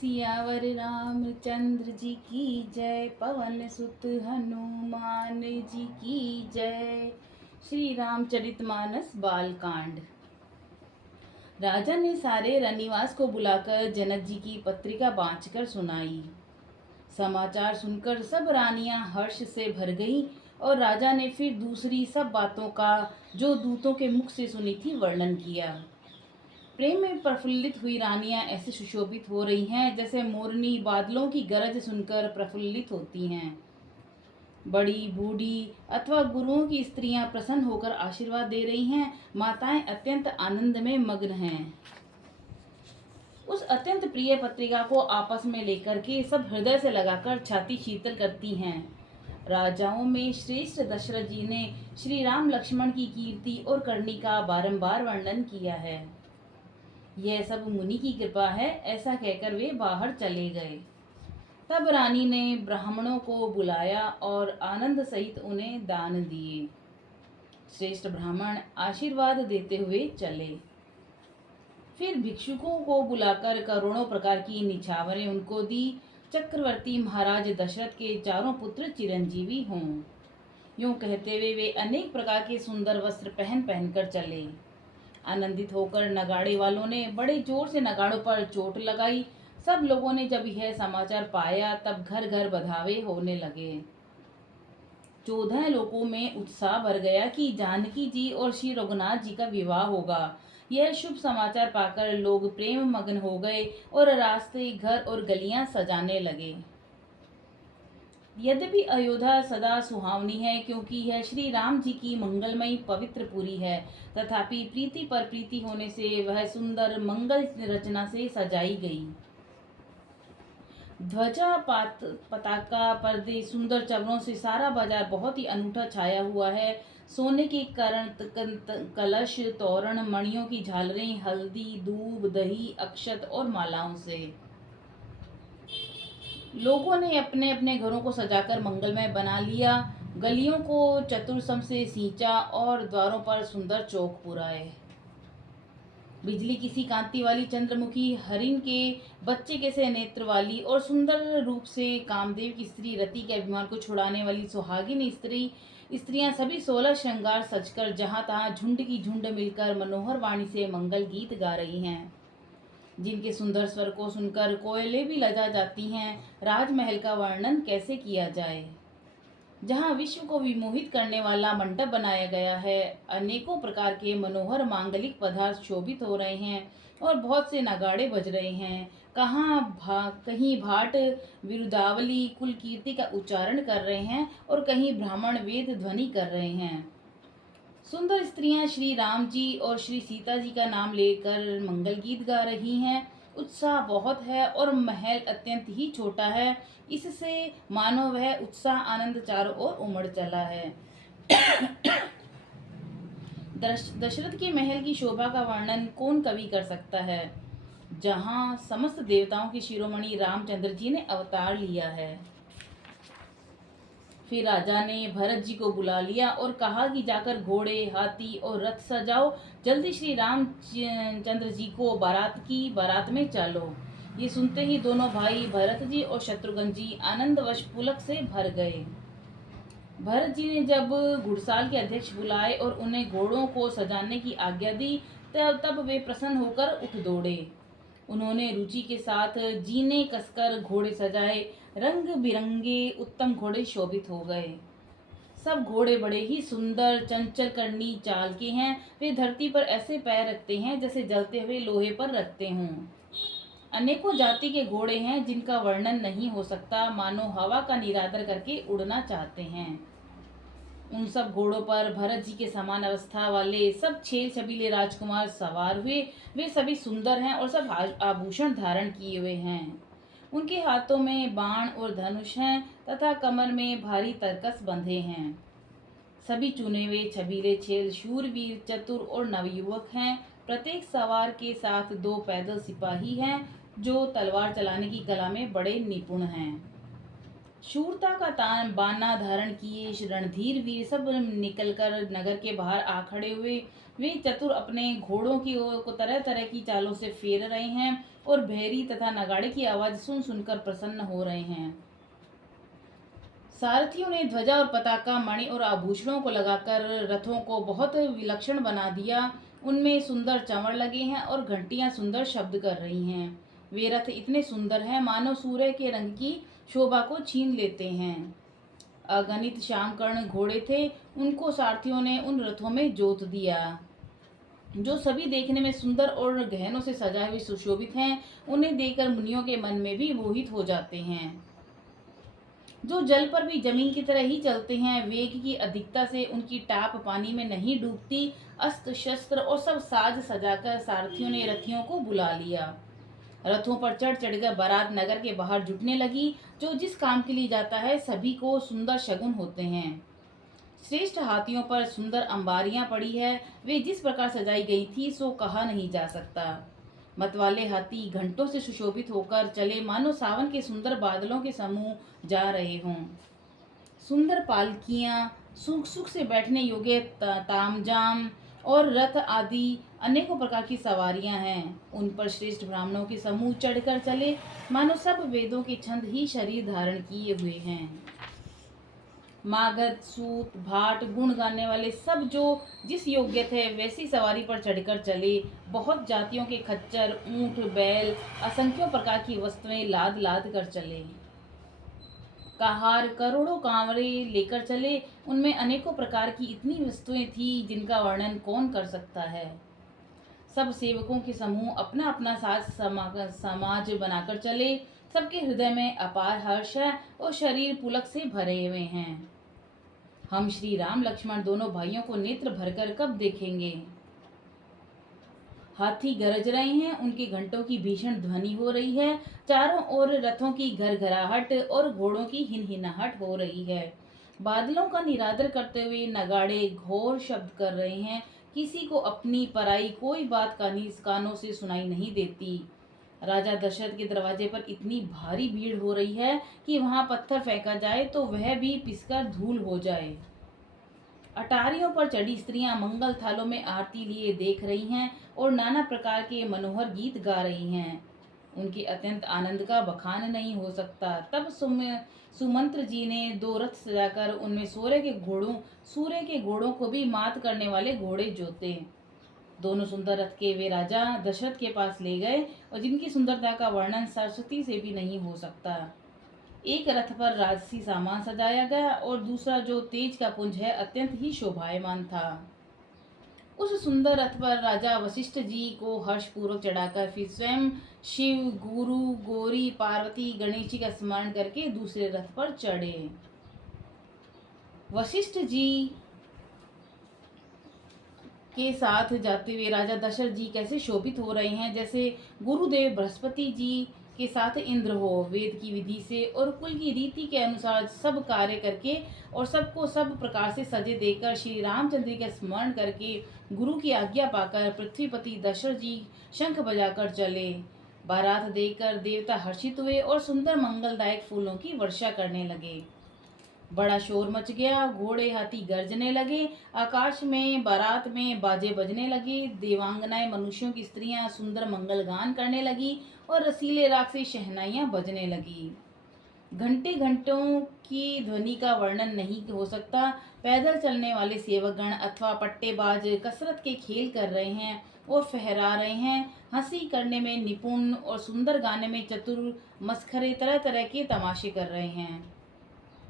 सियावर रामचंद्र जी की जय, पवन सुत हनुमान जी की जय। श्री रामचरितमानस बालकांड। राजा ने सारे रनिवास को बुलाकर जनक जी की पत्रिका बाँचकर सुनाई। समाचार सुनकर सब रानियां हर्ष से भर गईं और राजा ने फिर दूसरी सब बातों का जो दूतों के मुख से सुनी थी वर्णन किया। प्रेम में प्रफुल्लित हुई रानियां ऐसे सुशोभित हो रही हैं जैसे मोरनी बादलों की गरज सुनकर प्रफुल्लित होती हैं। बड़ी बूढ़ी अथवा गुरुओं की स्त्रियां प्रसन्न होकर आशीर्वाद दे रही हैं। माताएं अत्यंत आनंद में मग्न हैं। उस अत्यंत प्रिय पत्रिका को आपस में लेकर के सब हृदय से लगाकर छाती शीतल करती हैं। राजाओं में श्रेष्ठ दशरथ जी ने श्री राम लक्ष्मण की कीर्ति और करनी का बारंबार वर्णन किया है। यह सब मुनि की कृपा है, ऐसा कहकर वे बाहर चले गए। तब रानी ने ब्राह्मणों को बुलाया और आनंद सहित उन्हें दान दिए। श्रेष्ठ ब्राह्मण आशीर्वाद देते हुए चले। फिर भिक्षुकों को बुलाकर करोड़ों प्रकार की निछावरें उनको दी। चक्रवर्ती महाराज दशरथ के चारों पुत्र चिरंजीवी हों, यूं कहते हुए वे अनेक प्रकार के सुंदर वस्त्र पहन पहनकर चले। आनंदित होकर नगाड़े वालों ने बड़े जोर से नगाड़ों पर चोट लगाई। सब लोगों ने जब यह समाचार पाया तब घर घर बधावे होने लगे। 14 लोकों में उत्साह भर गया कि जानकी जी और श्री रघुनाथ जी का विवाह होगा। यह शुभ समाचार पाकर लोग प्रेम मग्न हो गए और रास्ते, घर और गलियां सजाने लगे। यद्यपि अयोध्या सदा सुहावनी है, क्योंकि यह श्री राम जी की मंगलमयी पवित्र पुरी है, तथापि प्रीति पर प्रीति होने से वह सुंदर मंगल रचना से सजाई गई। ध्वजा, पताका, पर्दे, सुंदर चवरों से सारा बाजार बहुत ही अनूठा छाया हुआ है। सोने के कलश, तोरण, मणियों की झालरें, हल्दी, दूब, दही, अक्षत और मालाओं से लोगों ने अपने अपने घरों को सजाकर मंगलमय बना लिया। गलियों को चतुरसम से सींचा और द्वारों पर सुंदर चौक पुराए। बिजली किसी कांति वाली चंद्रमुखी, हरिण के बच्चे कैसे नेत्र वाली और सुंदर रूप से कामदेव की स्त्री, रति के अभिमान को छुड़ाने वाली सुहागिन स्त्रियां सभी 16 श्रृंगार सजकर जहां तहां झुंड की झुंड मिलकर मनोहर वाणी से मंगल गीत गा रही हैं, जिनके सुंदर स्वर को सुनकर कोयलें भी लजा जाती हैं। राजमहल का वर्णन कैसे किया जाए, जहाँ विश्व को विमोहित करने वाला मंडप बनाया गया है। अनेकों प्रकार के मनोहर मांगलिक पदार्थ शोभित हो रहे हैं और बहुत से नगाड़े बज रहे हैं। कहीं भाट विरुदावली कुल कीर्ति का उच्चारण कर रहे हैं और कहीं ब्राह्मण वेद ध्वनि कर रहे हैं। सुंदर स्त्रियां श्री राम जी और श्री सीता जी का नाम लेकर मंगल गीत गा रही हैं। उत्साह बहुत है और महल अत्यंत ही छोटा है, इससे मानो वह उत्साह आनंद चारों ओर उमड़ चला है। दशरथ के महल की शोभा का वर्णन कौन कवि कर सकता है, जहाँ समस्त देवताओं के शिरोमणि रामचंद्र जी ने अवतार लिया है। फिर राजा ने भरत जी को बुला लिया और कहा कि जाकर घोड़े, हाथी और रथ सजाओ, जल्दी श्री रामचंद्र जी को बारात में चलो। ये सुनते ही दोनों भाई भरत जी और शत्रुघ्न जी आनंदवश पुलक से भर गए। भरत जी ने जब घुड़साल के अध्यक्ष बुलाए और उन्हें घोड़ों को सजाने की आज्ञा दी, तब वे प्रसन्न होकर उठ दौड़े। उन्होंने रुचि के साथ जीने कसकर घोड़े सजाए। रंग बिरंगे उत्तम घोड़े शोभित हो गए। सब घोड़े बड़े ही सुंदर, चंचल करनी चाल के हैं। वे धरती पर ऐसे पैर रखते हैं जैसे जलते हुए लोहे पर रखते हों। अनेकों जाति के घोड़े हैं जिनका वर्णन नहीं हो सकता, मानो हवा का निरादर करके उड़ना चाहते हैं। उन सब घोड़ों पर भरत जी के समान अवस्था वाले सब 6 छबीले राजकुमार सवार हुए। वे सभी सुंदर हैं और सब आभूषण धारण किए हुए हैं। उनके हाथों में बाण और धनुष हैं तथा कमर में भारी तरकस बंधे हैं। सभी चुने हुए छबीले छेल शूरवीर, चतुर और नवयुवक हैं। प्रत्येक सवार के साथ 2 पैदल सिपाही हैं जो तलवार चलाने की कला में बड़े निपुण हैं। शूरता का बाना धारण किए रणधीर वीर सब निकलकर नगर के बाहर आ खड़े हुए। वे चतुर अपने घोड़ों की ओर को तरह तरह की चालों से फेर रहे हैं और भेरी तथा नगाड़े की आवाज सुन सुनकर प्रसन्न हो रहे हैं। सारथियों ने ध्वजा और पताका, मणि और आभूषणों को लगाकर रथों को बहुत विलक्षण बना दिया। उनमें सुंदर चंवर लगे हैं और घंटियां सुंदर शब्द कर रही हैं। वे रथ इतने सुंदर हैं मानो सूर्य के रंग की शोभा को छीन लेते हैं। अगणित श्यामकर्ण घोड़े थे, उनको सारथियों ने उन रथों में जोत दिया, जो सभी देखने में सुंदर और गहनों से सजाए हुए सुशोभित हैं। उन्हें देखकर मुनियों के मन में भी मोहित हो जाते हैं। जो जल पर भी जमीन की तरह ही चलते हैं। वेग की अधिकता से उनकी टाप पानी में नहीं डूबती। अस्त्र शस्त्र और सब साज सजाकर सारथियों ने रथियों को बुला लिया। रथों पर चढ़ चढ़कर बारात नगर के बाहर जुटने लगी। जो जिस काम के लिए जाता है सभी को सुंदर शगुन होते हैं। श्रेष्ठ हाथियों पर सुंदर अंबारियां पड़ी है। वे जिस प्रकार सजाई गई थी सो कहा नहीं जा सकता। मतवाले हाथी घंटों से सुशोभित होकर चले, मानो सावन के सुंदर बादलों के समूह जा रहे हों। सुंदर पालकियां, सुख सुख से बैठने योग्य तामजाम और रथ आदि अनेकों प्रकार की सवारियां हैं। उन पर श्रेष्ठ ब्राह्मणों के समूह चढ़कर चले, मानो सब वेदों के छंद ही शरीर धारण किए हुए हैं। मागध, सूत, भाट, गुण गाने वाले सब जो जिस योग्य थे वैसी सवारी पर चढ़कर चले। बहुत जातियों के खच्चर, ऊंट, बैल, असंख्यों प्रकार की वस्तुएं लाद लाद कर चले। कहार करोड़ों कांवरे लेकर चले। उनमें अनेकों प्रकार की इतनी वस्तुएं थी जिनका वर्णन कौन कर सकता है। सब सेवकों के समूह अपना अपना साज समाज बनाकर चले। सबके हृदय में अपार हर्ष है और शरीर पुलक से भरे हुए हैं। हम श्री राम लक्ष्मण दोनों भाइयों को नेत्र भरकर कब देखेंगे। हाथी गरज रहे हैं, उनके घंटों की भीषण ध्वनि हो रही है। चारों ओर रथों की घरघराहट और घोड़ों की हिनहिनाहट हो रही है। बादलों का निरादर करते हुए नगाड़े घोर शब्द कर रहे हैं। किसी को अपनी पराई कोई बात कानों से सुनाई नहीं देती। राजा दशरथ के दरवाजे पर इतनी भारी भीड़ हो रही है कि वहां पत्थर फेंका जाए तो वह भी पिसकर धूल हो जाए। अटारियों पर चढ़ी स्त्रियां मंगल थालों में आरती लिए देख रही हैं और नाना प्रकार के मनोहर गीत गा रही हैं। उनके अत्यंत आनंद का बखान नहीं हो सकता। तब सुमंत्र जी ने 2 रथ सजाकर उनमें सूर्य के घोड़ों को भी मात करने वाले घोड़े जोते। दोनों सुंदर रथ के वे राजा दशरथ के पास ले गए और जिनकी सुंदरता का वर्णन सरस्वती से भी नहीं हो सकता। एक रथ पर राजसी सामान सजाया गया और दूसरा जो तेज का पुंज है अत्यंत ही शोभायमान था। उस सुंदर रथ पर राजा वशिष्ठ जी को हर्षपूर्वक चढ़ाकर फिर स्वयं शिव, गुरु, गौरी, पार्वती, गणेश जी का स्मरण करके दूसरे रथ पर चढ़े। वशिष्ठ जी के साथ जाते हुए राजा दशरथ जी कैसे शोभित हो रहे हैं, जैसे गुरुदेव बृहस्पति जी के साथ इंद्र हो। वेद की विधि से और कुल की रीति के अनुसार सब कार्य करके और सबको सब प्रकार से सजे देकर श्री रामचंद्र का स्मरण करके गुरु की आज्ञा पाकर पृथ्वीपति दशरथ जी शंख बजाकर चले। बारात देखकर देवता हर्षित हुए और सुंदर मंगलदायक फूलों की वर्षा करने लगे। बड़ा शोर मच गया, घोड़े हाथी गरजने लगे। आकाश में बारात में बाजे बजने लगे। देवांगनाएं, मनुष्यों की स्त्रियां सुंदर मंगल गान करने लगी और रसीले राग से शहनाइयां बजने लगी। घंटे घंटों की ध्वनि का वर्णन नहीं हो सकता। पैदल चलने वाले सेवकगण अथवा पट्टेबाज कसरत के खेल कर रहे हैं और फहरा रहे हैं। हंसी करने में निपुण और सुंदर गाने में चतुर मस्खरे तरह तरह के तमाशे कर रहे हैं।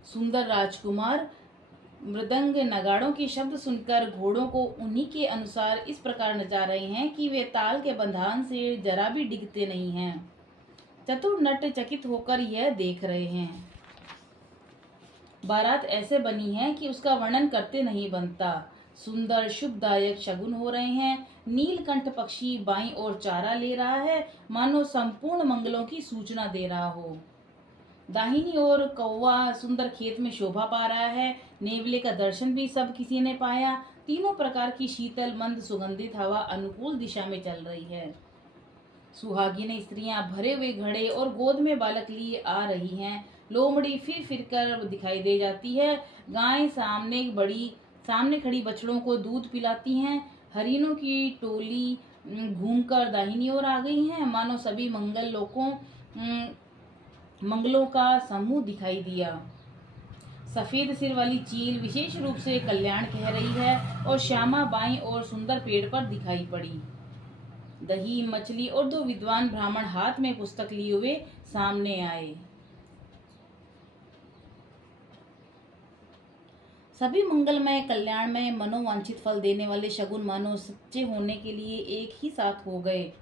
सुंदर राजकुमार मृदंग नगाड़ों के शब्द सुनकर घोड़ों को उन्हीं के अनुसार इस प्रकार नचा रहे हैं कि वे ताल के बंधान से जरा भी डिगते नहीं हैं। चतुर नट चकित होकर यह देख रहे हैं। बारात ऐसे बनी है कि उसका वर्णन करते नहीं बनता। सुंदर शुभदायक शगुन हो रहे हैं। नीलकंठ पक्षी बाईं ओर चारा ले रहा है, मानो संपूर्ण मंगलों की सूचना दे रहा हो। दाहिनी ओर कौवा सुंदर खेत में शोभा पा रहा है। नेवले का दर्शन भी सब किसी ने पाया। तीनों प्रकार की शीतल मंद सुगंधित हवा अनुकूल दिशा में चल रही है। सुहागिन स्त्रियां भरे हुए घड़े और गोद में बालक लिए आ रही हैं। लोमड़ी फिर फिर कर दिखाई दे जाती है। गाय सामने खड़ी बछड़ों को दूध पिलाती हैं। हरिणों की टोली घूमकर दाहिनी ओर आ गई है, मानो सभी मंगलों का समूह दिखाई दिया। सफेद सिर वाली चील विशेष रूप से कल्याण कह रही है और श्यामा बाईं ओर सुंदर पेड़ पर दिखाई पड़ी। दही, मछली और दो विद्वान ब्राह्मण हाथ में पुस्तक लिए हुए सामने आए। सभी मंगलमय, कल्याणमय, मनोवांछित फल देने वाले शगुन मानो सच्चे होने के लिए एक ही साथ हो गए।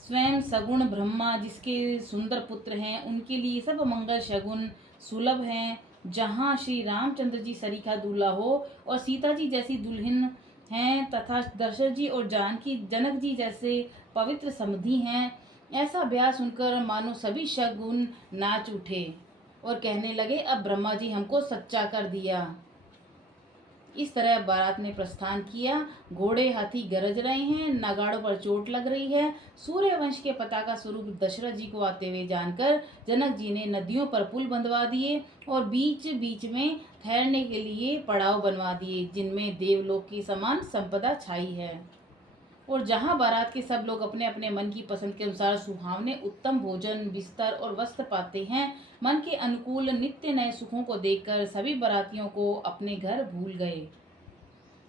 स्वयं सगुण ब्रह्मा जिसके सुंदर पुत्र हैं, उनके लिए सब मंगल शगुन सुलभ हैं। जहाँ श्री रामचंद्र जी सरीखा दूल्हा हो और सीता जी जैसी दुल्हन हैं, तथा दशरथ जी और जानकी जनक जी जैसे पवित्र समधी हैं, ऐसा ब्याह सुनकर मानो सभी शगुन नाच उठे और कहने लगे, अब ब्रह्मा जी हमको सच्चा कर दिया। इस तरह बारात ने प्रस्थान किया। घोड़े हाथी गरज रहे हैं, नगाड़ों पर चोट लग रही है। सूर्य वंश के पताका स्वरूप दशरथ जी को आते हुए जानकर जनक जी ने नदियों पर पुल बंधवा दिए और बीच बीच में ठहरने के लिए पड़ाव बनवा दिए, जिनमें देवलोक की समान संपदा छाई है। और जहाँ बारात के सब लोग अपने अपने मन की पसंद के अनुसार सुहावने उत्तम भोजन, बिस्तर और वस्त्र पाते हैं, मन के अनुकूल नित्य नए सुखों को देखकर सभी बारातियों को अपने घर भूल गए।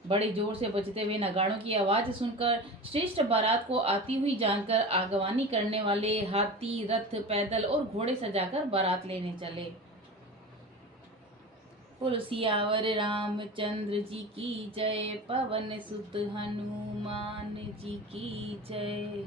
बड़े जोर से बजते हुए नगाड़ों की आवाज सुनकर, श्रेष्ठ बारात को आती हुई जानकर आगवानी करने वाले हाथी, रथ, पैदल और घोड़े सजाकर बारात लेने चले। बोलो सियावर रामचंद्र जी की जय, पवन सुत हनुमान जी की जय।